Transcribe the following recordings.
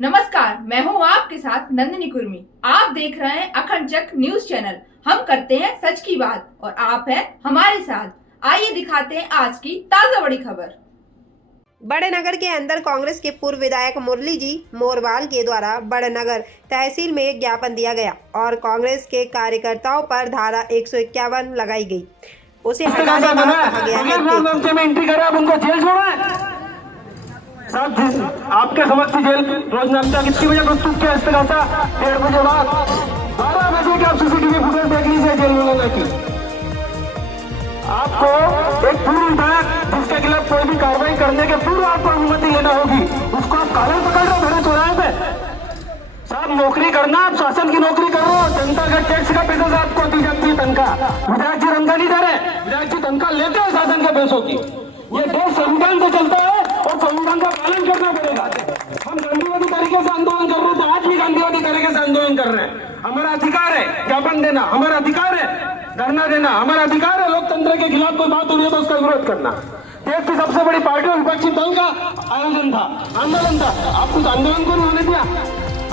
नमस्कार, मैं हूं आपके साथ नंदिनी कुर्मी। आप देख रहे हैं अखंड चक न्यूज चैनल। हम करते हैं सच की बात और आप हैं हमारे साथ। आइए दिखाते हैं आज की ताजा बड़ी खबर। बड़े नगर के अंदर कांग्रेस के पूर्व विधायक मुरली जी मोरवाल के द्वारा बड़े नगर तहसील में एक ज्ञापन दिया गया और कांग्रेस के कार्यकर्ताओं पर धारा 151 लगाई गई। उसे हटाने का कहा गया है। साहब आपके समक्ष जेल रोज नाश्ता कितनी बजे प्रस्तुत किया इस्तेगासा 1:30 बजे बाद 12 बजे की आप सीसीटीवी फुटेज देख लीजिए जेल में लेने की। आपको एक पूर्व विधायक जिसके खिलाफ कोई भी कार्रवाई करने के पूर्व आपको अनुमति लेना होगी, उसको आप काले पकड़ रहे हो बड़े चौराहे पे। साहब नौकरी करना, आप शासन की नौकरी कर रहे हो, जनता का टैक्स का पैसा से आपको दी जाती है तनख्वाह। विधायक जी तनख्वाह नहीं दे रहे, विधायक जी तनख्वाह लेते हैं शासन के पैसों की। ये देश संविधान से चलता है और संविधान का पालन करना पड़ेगा। हम गांधीवादी तरीके से आंदोलन कर रहे थे, आज भी गांधीवादी तरीके से आंदोलन कर रहे हैं। हमारा अधिकार है ज्ञापन देना, हमारा अधिकार है धरना देना, हमारा अधिकार है लोकतंत्र के खिलाफ कोई बात हो रही है तो उसका विरोध करना। देश की सबसे बड़ी पार्टी और विपक्षी दल का आयोजन था, आंदोलन था, आप उस आंदोलन को नहीं होने दिया।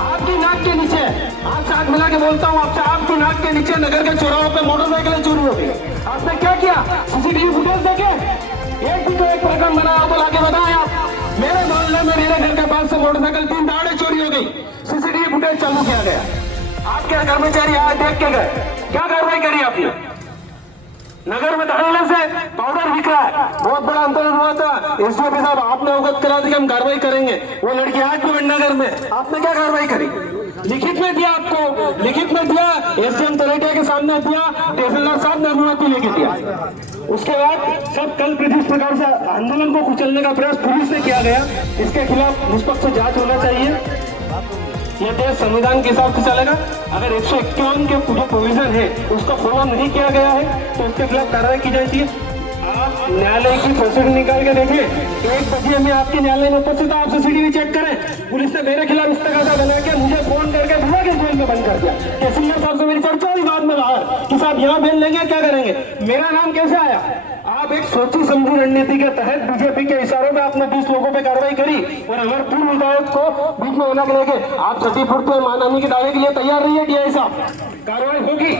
आपकी नाक के नीचे, आपसे हाथ मिला के बोलता हूँ आपसे, आपकी नाक के नीचे नगर के चौराहों पे मोटरसाइकिलें चोरी हो गई। आपने क्या किया? सीसीटीवी फुटेज देखे, एक भी तो एक प्रकरण बनाया तो लाके बताएं आप। मेरे मोहल्ले में मेरे घर के पास से मोटरसाइकिल 3 दहाड़े चोरी हो गई, सीसीटीवी फुटेज चालू किया गया। आपके कर्मचारी आए देख के गए, क्या कार्रवाई करी आपने? नगर में धड़ल्ले से पाउडर बिक रहा है, बहुत बड़ा आंदोलन हुआ था, एसडीओपी साहब आपने अवगत करा दी कि हम कार्रवाई करेंगे। वो लड़की आज भी नगर में, आपने क्या कार्रवाई करी? लिखित में दिया आपको, लिखित में दिया, एसडीएम तलेटिया के सामने दिया, तहसीलदार साहब ने अनुमति लेके दिया। उसके बाद सब कल जिस प्रकार से आंदोलन को कुचलने का प्रयास पुलिस से किया गया, इसके खिलाफ निष्पक्ष जांच होना चाहिए। यह देश संविधान के हिसाब से चलेगा। अगर 151 के जो प्रोविजन है उसका फॉलो नहीं किया गया है तो उसके खिलाफ कार्रवाई की जाती है। आप न्यायालय की प्रोसीडिंग निकाल के देखिए, 1 बजे में आपके न्यायालय में उपस्थित, आप सीसीटीवी चेक करें। पुलिस ने मेरे खिलाफ इस्तेगासा बना के मुझे फोन करके बुला के जेल में बंद कर दिया। तहसीलदार साहब से मेरी चर्चा हुई बाद में बाहर कि साहब यहाँ बेल लेंगे, क्या करेंगे? मेरा नाम कैसे आया? आप एक सोची समझी रणनीति के तहत बीजेपी के इशारों में आपने 20 लोगों पे कार्रवाई करी और हमारे पूर्व विधायक को बीच में होना के लेके आप क्षतिपूर्ति और मानहानि के दावे के लिए तैयार रहिए। डीआई साहब, कार्रवाई होगी,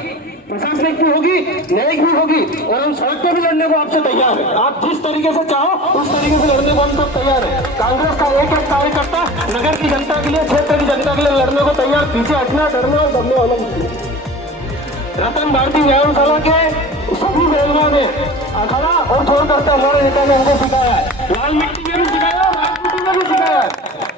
प्रशासनिक भी होगी, न्यायिक भी होगी और हम सड़क पे भी लड़ने को आपसे तैयार है। आप जिस तरीके से चाहो उस तरीके से लड़ने को हम सब तैयार है। कांग्रेस का एक एक कार्यकर्ता नगर की जनता के लिए, क्षेत्र की जनता के लिए लड़ने को तैयार, पीछे हटना, डरना और दबने वाला नहीं। रतन भारती व्यायामशाला के सभी बैलगांव में अखाड़ा और छोड़ करते हमारे नेता ने हमको सिखाया है, लाल मिट्टी में भी सिखाया, राजनीति में भी सिखाया है।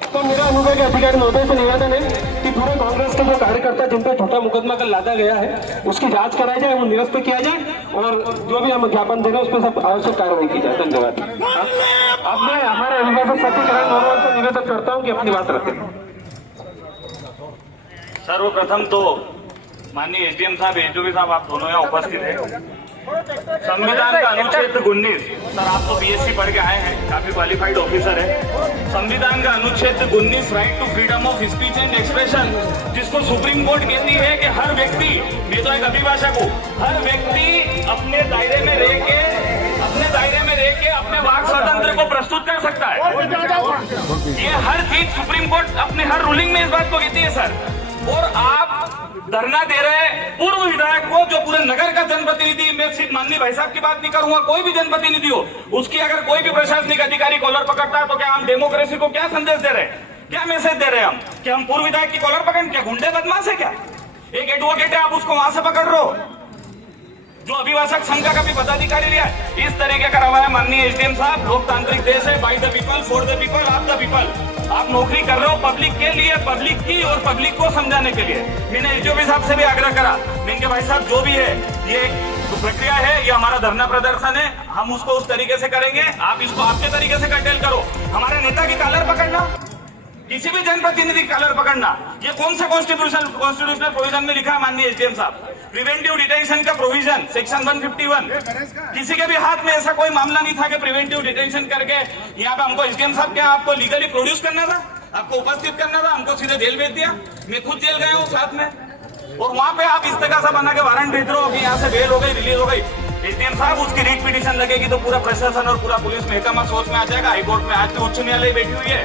तो मेरा अनुभव के अधिकारी महोदय से निवेदन है कि पूरे कांग्रेस के जो कार्यकर्ता जिन पर झूठा मुकदमा कल लादा गया है उसकी जांच कराई जाए, वो निरस्त किया जाए और जो भी हम ज्ञापन दे रहे हैं उस पर सब आवश्यक कार्रवाई की जाए। धन्यवाद। अब मैं हमारे अभिभाषक सत्यनारायण मोरवाल से निवेदन करता हूँ कि अपनी बात रखें। सर्वप्रथम तो माननीय एसडीएम साहब, एसडीओपी साहब, आप दोनों यहाँ उपस्थित हैं। संविधान का अनुच्छेद 19, सर आप तो बीएससी पढ़ के आए हैं, काफी क्वालिफाइड ऑफिसर है। संविधान का अनुच्छेद 19 right to freedom of speech and expression, जिसको सुप्रीम कोर्ट कहती है कि हर व्यक्ति, मैं तो एक अभिभाषक हूँ, हर व्यक्ति अपने दायरे में रह के अपने वाक स्वतंत्र को प्रस्तुत कर सकता है। ये हर चीज सुप्रीम कोर्ट अपने हर रूलिंग में इस बात को कहती है सर। और आप धरना दे रहे पूर्व विधायक को, जो पूरे नगर का जनप्रतिनिधि, मैं सिर्फ माननीय भाई साहब की बात नहीं करूंगा, कोई भी जनप्रतिनिधि हो, उसकी अगर कोई भी प्रशासनिक अधिकारी कॉलर पकड़ता है तो क्या हम डेमोक्रेसी को क्या संदेश दे रहे हैं, क्या मैसेज दे रहे हैं हम कि हम पूर्व विधायक की कॉलर पकड़, क्या गुंडे बदमाश है क्या? एक एडवोकेट है, आप उसको वहां से पकड़ रहे हो, जो अभिभाषक संघ का कभी पदाधिकारी लिया। इस तरीके का रवा है माननीय एसडीएम साहब। लोकतांत्रिक देश है, by the people, for the people, of the people. आप नौकरी कर रहे हो पब्लिक के लिए, पब्लिक की और पब्लिक को समझाने के लिए। मैंने एसडीओपी साहब से भी आग्रह करा, मैंने भाई साहब जो भी है ये प्रक्रिया है, ये हमारा धरना प्रदर्शन है, हम उसको उस तरीके से करेंगे, आप इसको आपके तरीके से कर्टेल करो। हमारे नेता की कॉलर पकड़ना, किसी भी जनप्रतिनिधि की कॉलर पकड़ना, ये कौन सा कॉन्स्टिट्यूशनल प्रोविजन में लिखा है माननीय एसडीएम साहब? प्रिवेंटिव डिटेंशन का प्रोविजन सेक्शन 151। किसी के भी हाथ में ऐसा कोई मामला नहीं था कि प्रिवेंटिव डिटेंशन करके यहाँ पे हमको एसडीएम साहब क्या आपको लीगली प्रोड्यूस करना था, आपको उपस्थित करना था, हमको सीधे जेल भेज दिया। मैं खुद जेल गया हूँ साथ में, और वहां पे आप इस्तेगासा बना के वारंट भेज रहे हो कि यहाँ से बेल हो गई, रिलीज हो गई। एसडीएम साहब उसकी रीट पिटीशन लगेगी तो पूरा प्रशासन और पूरा पुलिस महकमा सोच में आ जाएगा। हाईकोर्ट में आज भी उच्च न्यायालय बैठी हुई है,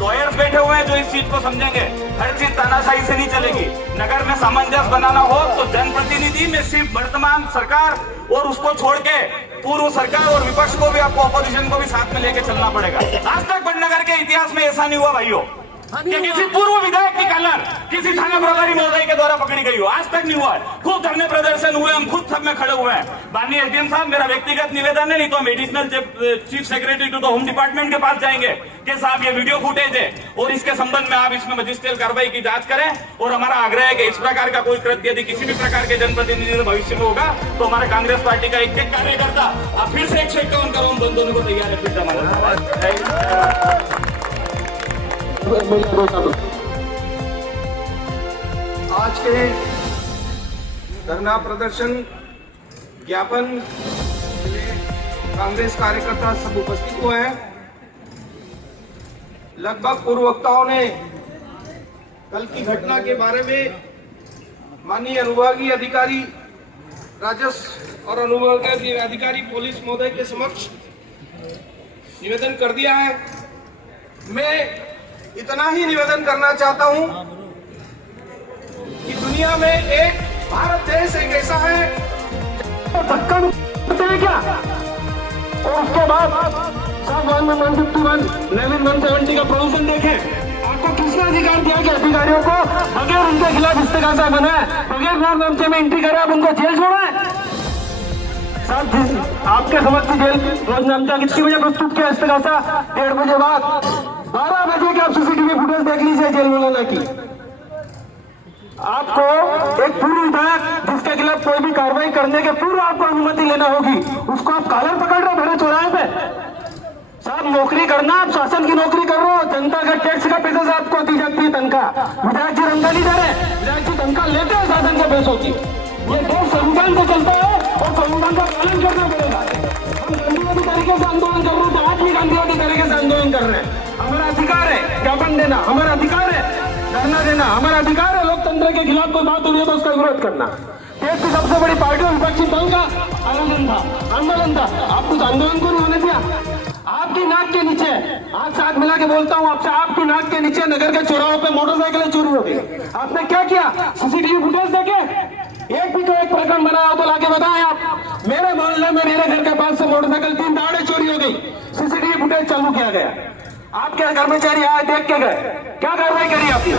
लॉयर्स बैठे बैठे हुए हैं जो इस चीज को समझेंगे। हर चीज तानाशाही से नहीं चलेगी। नगर में सामंजस्य बनाना हो तो जनप्रतिनिधि में सिर्फ वर्तमान सरकार और उसको छोड़ के पूर्व सरकार और विपक्ष को भी, आपको ऑपोजिशन को भी साथ में लेके चलना पड़ेगा। आज तक बड़नगर के इतिहास में ऐसा नहीं हुआ भाइयों कि किसी पूर्व विधायक की कलर किसी थाना प्रभारी महोदय के द्वारा पकड़ी गई हो। आज तक नहीं हुआ है। खूब धरने प्रदर्शन हुए, हम खुद सब में खड़े हुए हैं। माननीय एसडीएम साहब, मेरा व्यक्तिगत निवेदन है, नहीं तो हम additional chief secretary to the home department के पास जाएंगे कि साहब ये वीडियो फुटेज है और इसके संबंध में आप इसमें मजिस्ट्रियल कार्रवाई की जांच करें। और हमारा आग्रह है कि इस प्रकार का कोई कृत्य यदि किसी भी प्रकार के जनप्रतिनिधि से भविष्य में होगा तो हमारे कांग्रेस पार्टी का एक एक कार्यकर्ता आप फिर से 151 करोड़ बंद होने को तैयार है। फिर आज के धरना प्रदर्शन ज्ञापन के लिए कांग्रेस कार्यकर्ता सब उपस्थित हुए हैं। लगभग पूर्व वक्ताओं ने कल की घटना के बारे में माननीय अनुविभागीय अधिकारी राजस्व और अनुविभागीय अधिकारी पुलिस महोदय के समक्ष निवेदन कर दिया है। मैं इतना ही निवेदन करना चाहता हूं कि दुनिया में एक भारत देश एक ऐसा है तो धक्का करते हैं क्या, और उसके बाद सब 151 लेवल 170 का प्रोविजन देखें। आपको किसने अधिकार दिया कि अधिकारियों को बगैर उनके खिलाफ इस्तेगासा बनाए, बगैर नामचे में एंट्री करे, आप उनको जेल छोड़ाए? साहब, आपके समक्ष जेल रोजनामचा कितनी बजे प्रस्तुत किया इस्तेगासा? 1:30 बजे बाद। 12 बजे के आप सीसीटीवी फुटेज देख लीजिए जेल मौलाना की। आपको एक पूर्व विधायक जिसके खिलाफ कोई भी कार्रवाई करने के पूर्व आपको अनुमति लेना होगी, उसको आप कॉलर पकड़ रहे भरे चौराहे पे। साहब, नौकरी करना, आप शासन की नौकरी कर रहे हो, जनता का टैक्स का पैसा से आपको दी जाती है तनख्वाह। विधायक जी तनख्वाह नहीं दे रहे, विधायक जी तनख्वाह लेते हैं शासन के पैसों की। ये देश संविधान से चलता है और संविधान का पालन करना पड़ेगा। हम गांधीवादी तरीके से आंदोलन कर रहे थे, आज भी गांधीवादी तरीके से आंदोलन कर रहे हैं। हमारा अधिकार है ज्ञापन देना, हमारा अधिकार है धरना देना, हमारा अधिकार है लोकतंत्र के खिलाफ कोई बात हो रही है तो उसका विरोध करना। देश की सबसे बड़ी पार्टी और विपक्षी दल का आंदोलन था। आप कुछ आंदोलन को नहीं होने दिया। आपकी नाक के नीचे, आज साथ मिला के बोलता हूँ आपसे, आपकी नाक के नीचे नगर के चौराहों पे मोटरसाइकिलें चोरी हो गई। आपने क्या किया? सीसीटीवी फुटेज देखे? एक भी तो एक प्रकरण बनाया हो तो लाके बताएं आप। मेरे मोहल्ले में मेरे घर के पास से मोटरसाइकिल 3 दहाड़े चोरी हो गई, सीसीटीवी फुटेज चालू किया गया। आपके कर्मचारी आए, देख के गए, क्या कार्रवाई करी आपने?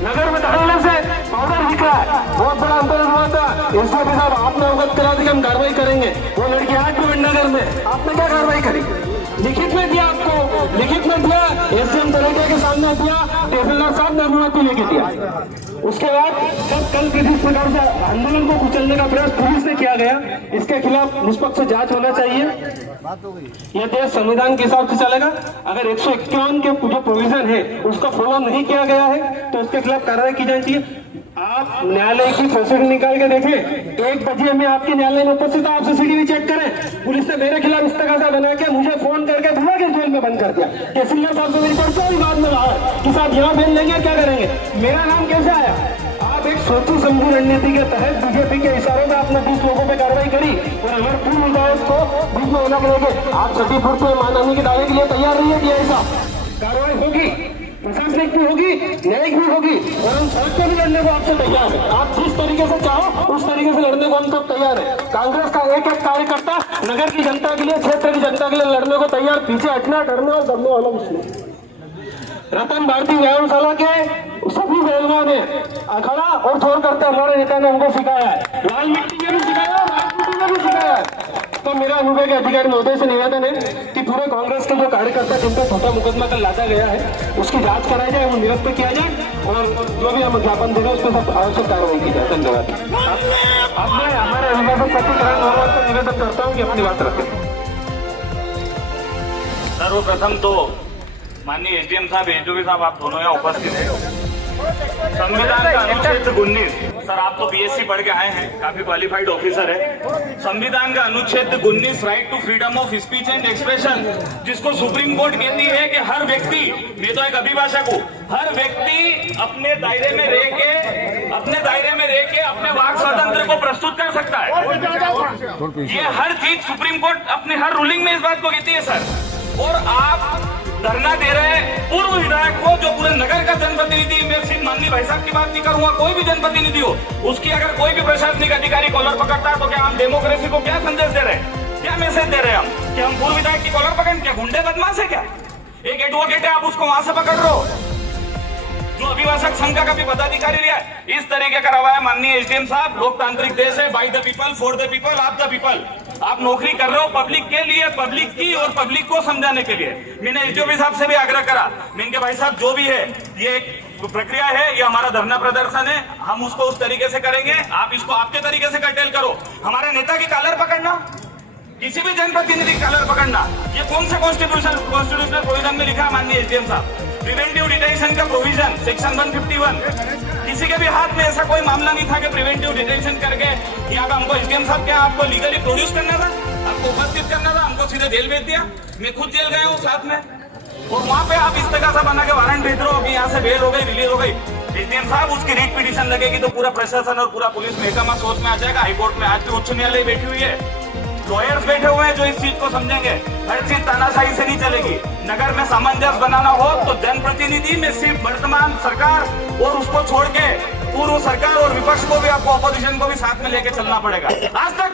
नगर में धरने से पाउडर बिक रहा है, बहुत बड़ा आंदोलन हुआ था, इसमें भी साहब आपने अवगत करा दी कि हम कार्रवाई करेंगे। वो लड़की आज भी नगर में, आपने क्या कार्रवाई करी? लिखित में दिया आपको, लिखित में दिया, एसडीएम तरीके के सामने दिया, तहसीलदार साहब ने अनुमति लेके दिया। उसके बाद जब कल किसी प्रकार से आंदोलन को कुचलने का प्रयास पुलिस ने किया गया, इसके खिलाफ निष्पक्ष जांच होना चाहिए। यह देश संविधान के हिसाब से चलेगा। अगर 151 के जो प्रोविजन है उसका फॉलो नहीं किया गया है तो उसके खिलाफ कार्रवाई की जानी चाहिए। आप न्यायालय की प्रोसीडिंग निकाल के देखें, 1 बजे में आपके न्यायालय में उपस्थित, आप सीसीटीवी चेक करें। पुलिस ने मेरे खिलाफ इस्तेगासा बना के मुझे फोन करके बुला के जेल में बंद कर दिया। तहसीलदार साहब से मेरी परसों ही बाद में बाहर कि साहब यहाँ भेज लेंगे, क्या करेंगे? मेरा नाम कैसे आया? आप एक सोची समझी रणनीति के तहत बीजेपी के इशारों में आपने 20 लोगों पे कार्रवाई करी और हमारे पूर्व विधायक को बीच में होना करेंगे। आप क्षतिपूर्ति में मानहानि के दावे के लिए तैयार नहीं है कि ऐसा कार्रवाई होगी, प्रशासनिक भी होगी, न्यायिक भी होगी और हम सड़क पे भी लड़ने को आपसे तैयार है। आप जिस तरीके से चाहो उस तरीके से लड़ने को हम सब तैयार है। कांग्रेस का एक एक कार्यकर्ता नगर की जनता के लिए, क्षेत्र की जनता के लिए लड़ने को तैयार, पीछे हटना, डरना और दबने वाला कुछ नहीं। रतन भारती व्यायामशाला के सभी पहलवान अखाड़ा और छोड़ करते हमारे नेता ने हमको सिखाया है, लाल मिट्टी में भी सिखाया, राजनीति में भी सिखाया है। तो मेरा अनुविभागीय अधिकारी महोदय से निवेदन है कि पूरे कांग्रेस के जो कार्यकर्ता जिन पर छोटा मुकदमा कल लादा गया है उसकी जांच कराई जाए, वो निरस्त किया जाए और जो भी हम ज्ञापन दे रहे हैं उस पर सब आवश्यक कार्रवाई की जाए। धन्यवाद। अब मैं हमारे अभिभावक सत्यनारायण नौरवाल से निवेदन करता हूँ कि अपनी बात रखें। सर्वप्रथम तो माननीय एसडीएम साहब, एसडीओ साहब, आप दोनों यहाँ उपस्थित हैं। संविधान का अनुच्छेद 19, सर आप तो बीएससी पढ़ के आए हैं, काफी क्वालिफाइड ऑफिसर है। संविधान का अनुच्छेद 19 right to freedom of speech and expression, जिसको सुप्रीम कोर्ट कहती है कि हर व्यक्ति, मैं तो एक अभिभाषक हूँ, हर व्यक्ति अपने दायरे में रह के अपने वाक स्वतंत्र को प्रस्तुत कर सकता है। ये हर चीज सुप्रीम कोर्ट अपने हर रूलिंग में इस बात को कहती है सर। और आप धरना दे रहे हैं पूर्व विधायक नगर का जनप्रतिनिधि, मैं सिर्फ माननीय भाई साहब की बात नहीं करूंगा, कोई भी जनप्रतिनिधि हो, उसकी अगर कोई भी प्रशासनिक अधिकारी कॉलर पकड़ता है तो क्या हम डेमोक्रेसी को क्या संदेश दे रहे हैं, क्या मैसेज दे रहे हैं हम कि हम पूर्व विधायक की कॉलर पकड़, क्या गुंडे बदमाश है क्या? एक एडवोकेट है, आप उसको वहां से पकड़ रहे हो, जो अभिभाषक संघ का भी पदाधिकारी लिया है। इस तरीके का रवा है माननीय एसडीएम साहब। लोकतांत्रिक देश है, by the people, for the people, of the people. आप नौकरी कर रहे हो पब्लिक के लिए, पब्लिक की और पब्लिक को समझाने के लिए। मैंने एसडीओ साहब से भी आग्रह करा, मैं इनके भाई साहब जो भी है, ये एक प्रक्रिया है, ये हमारा धरना प्रदर्शन है, हम उसको उस तरीके से करेंगे, आप इसको आपके तरीके से कर्टेल करो। हमारे नेता की कॉलर पकड़ना, किसी भी जनप्रतिनिधि की कॉलर पकड़ना, ये कौन सा कॉन्स्टिट्यूशनल प्रोविजन में लिखा है माननीय एसडीएम साहब? प्रिवेंटिव डिटेंशन का प्रोविजन सेक्शन 151। किसी के भी हाथ में ऐसा कोई मामला नहीं था कि प्रिवेंटिव डिटेंशन करके यहाँ पे हमको एसडीएम साहब क्या आपको लीगली प्रोड्यूस करना था, आपको उपस्थित करना था, हमको सीधे जेल भेज दिया। मैं खुद जेल गया हूँ साथ में, और वहाँ पे आप इस तरह सा बना के वारंट भेज रहे हो कि यहाँ से बेल हो गई, रिलीज हो गई। एसडीएम साहब उसकी रिट पिटीशन लगेगी तो पूरा प्रशासन और पूरा पुलिस महकमा सोच में आ जाएगा। हाईकोर्ट में आज भी उच्च न्यायालय बैठी हुई है, लॉयर्स बैठे हुए हैं जो इस चीज को समझेंगे। हर चीज तानाशाही से नहीं चलेगी। नगर में सामंजस्य बनाना हो तो जनप्रतिनिधि में सिर्फ वर्तमान सरकार और उसको छोड़ के पूर्व सरकार और विपक्ष को भी, आपको ऑपोजिशन को भी साथ में लेके चलना पड़ेगा। आज तक